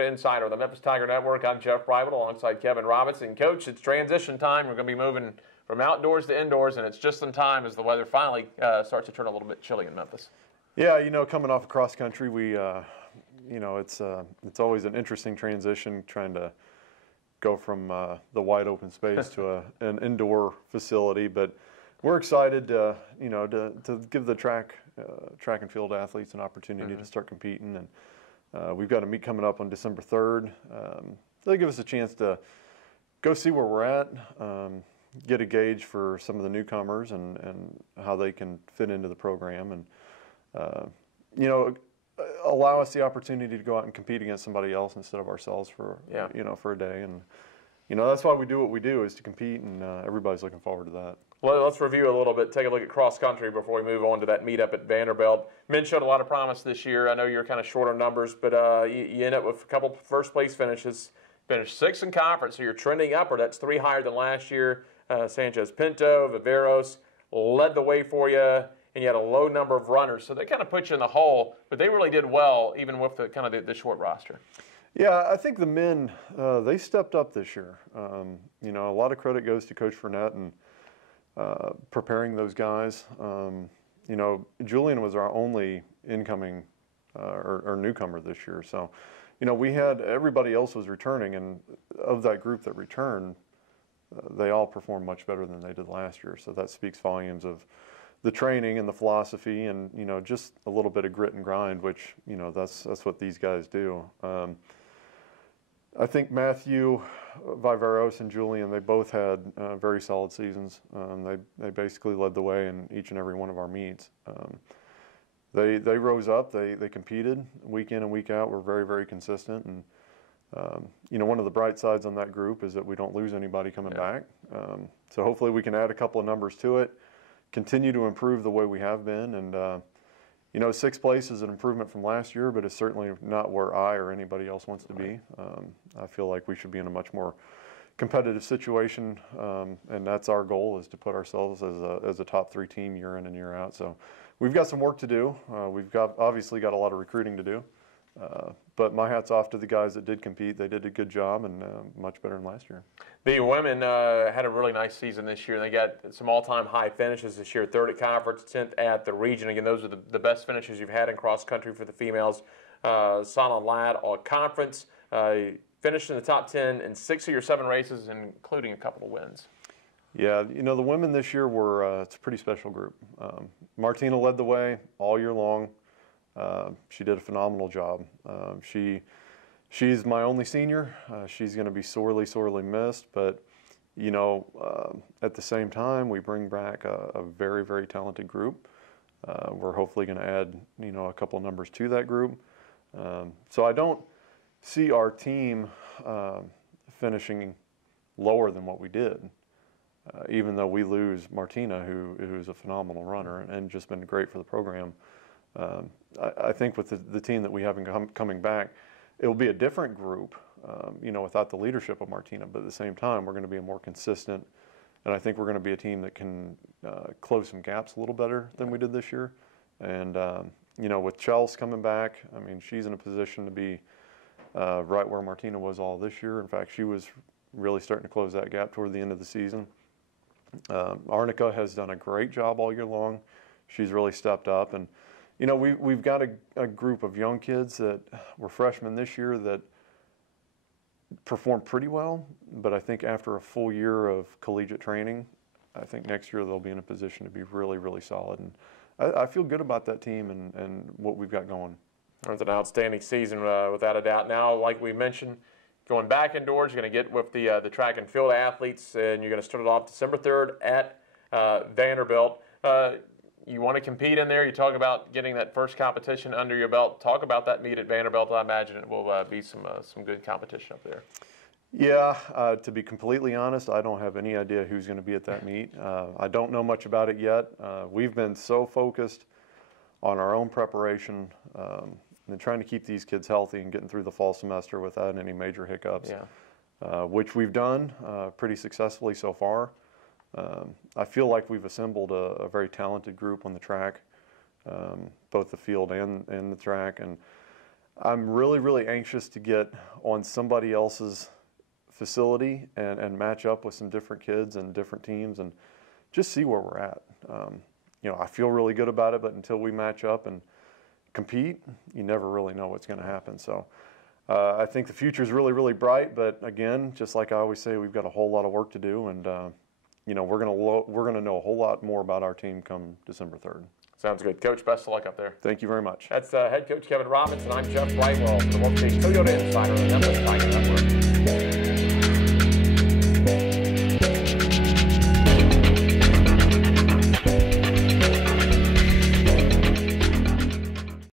Dakota Insider on the Memphis Tiger Network. I'm Jeff Breivel alongside Kevin Robinson. Coach, it's transition time. We're going to be moving from outdoors to indoors, and it's just in time as the weather finally starts to turn a little bit chilly in Memphis. Yeah, you know, coming off of cross country, we, you know, it's always an interesting transition trying to go from the wide open space to an indoor facility. But we're excited, you know, to give the track and field athletes an opportunity to start competing. And we've got a meet coming up on December 3rd. They'll give us a chance to go see where we're at, get a gauge for some of the newcomers and how they can fit into the program, and you know, allow us the opportunity to go out and compete against somebody else instead of ourselves for you know, for a day. And you know, that's why we do what we do, is to compete, and everybody's looking forward to that. Well, let's review a little bit, take a look at cross country before we move on to that meetup at Vanderbilt. Men showed a lot of promise this year. I know you're kind of short on numbers, but you end up with a couple first place finishes. Finished 6th in conference, so you're trending upward. That's 3 higher than last year. Sanchez Pinto, Viveros led the way for you, and you had a low number of runners. So they kind of put you in the hole, but they really did well, even with the kind of the short roster. Yeah, I think the men, they stepped up this year. You know, a lot of credit goes to Coach Fournette and preparing those guys. You know, Julian was our only incoming or newcomer this year. So, you know, we had, everybody else was returning, and of that group that returned, they all performed much better than they did last year. So that speaks volumes of the training and the philosophy, and, you know, just a little bit of grit and grind, which, you know, that's what these guys do. I think Matthew, Viveros, and Julian, they both had very solid seasons. They basically led the way in each and every one of our meets. They rose up, they competed week in and week out. We're very, very consistent. And, you know, one of the bright sides on that group is that we don't lose anybody coming back. So hopefully we can add a couple of numbers to it, continue to improve the way we have been. And, you know, 6th place is an improvement from last year, but it's certainly not where I or anybody else wants to be. I feel like we should be in a much more competitive situation, and that's our goal, is to put ourselves as a top 3 team year in and year out. So we've got some work to do. We've obviously got a lot of recruiting to do, but my hat's off to the guys that did compete. They did a good job, and much better than last year. The women had a really nice season this year. They got some all-time high finishes this year: 3rd at conference, 10th at the region. Again, those are the best finishes you've had in cross country for the females. Solid lad all conference. Finished in the top 10 in 6 of your 7 races, including a couple of wins. Yeah, you know, the women this year were, it's a pretty special group. Martina led the way all year long. She did a phenomenal job. She's my only senior. She's going to be sorely, sorely missed. But, you know, at the same time, we bring back a very, very talented group. We're hopefully going to add, you know, a couple of numbers to that group. So I don't see our team finishing lower than what we did, even though we lose Martina, who's a phenomenal runner and just been great for the program. I think with the team that we have coming back, it will be a different group, you know, without the leadership of Martina. But at the same time, we're going to be a more consistent, and I think we're going to be a team that can close some gaps a little better than we did this year. And, you know, with Chelsea coming back, I mean, she's in a position to be right where Martina was all this year. In fact, she was really starting to close that gap toward the end of the season. Arnica has done a great job all year long. She's really stepped up. And, you know, we've got a group of young kids that were freshmen this year that performed pretty well. But I think after a full year of collegiate training, I think next year they'll be in a position to be really, really solid. And I feel good about that team and what we've got going. It's an outstanding season, without a doubt. Now, like we mentioned, going back indoors, you're going to get with the track and field athletes, and you're going to start it off December 3rd at Vanderbilt. You want to compete in there. You talk about getting that first competition under your belt. Talk about that meet at Vanderbilt. I imagine it will be some good competition up there. Yeah, to be completely honest, I don't have any idea who's going to be at that meet. I don't know much about it yet. We've been so focused on our own preparation and trying to keep these kids healthy and getting through the fall semester without any major hiccups, which we've done pretty successfully so far. I feel like we've assembled a very talented group on the track, both the field and the track. And I'm really anxious to get on somebody else's facility and match up with some different kids and different teams and just see where we're at. You know, I feel really good about it, but until we match up and compete, you never really know what's going to happen. So I think the future is really bright, but again, just like I always say, we've got a whole lot of work to do, and you know, we're going to know a whole lot more about our team come December 3rd. Sounds good. Coach, best of luck up there. Thank you very much. That's head coach Kevin Robinson. I'm Jeff Brightwell for the Wolfchase Toyota Insider on the Tiger Network.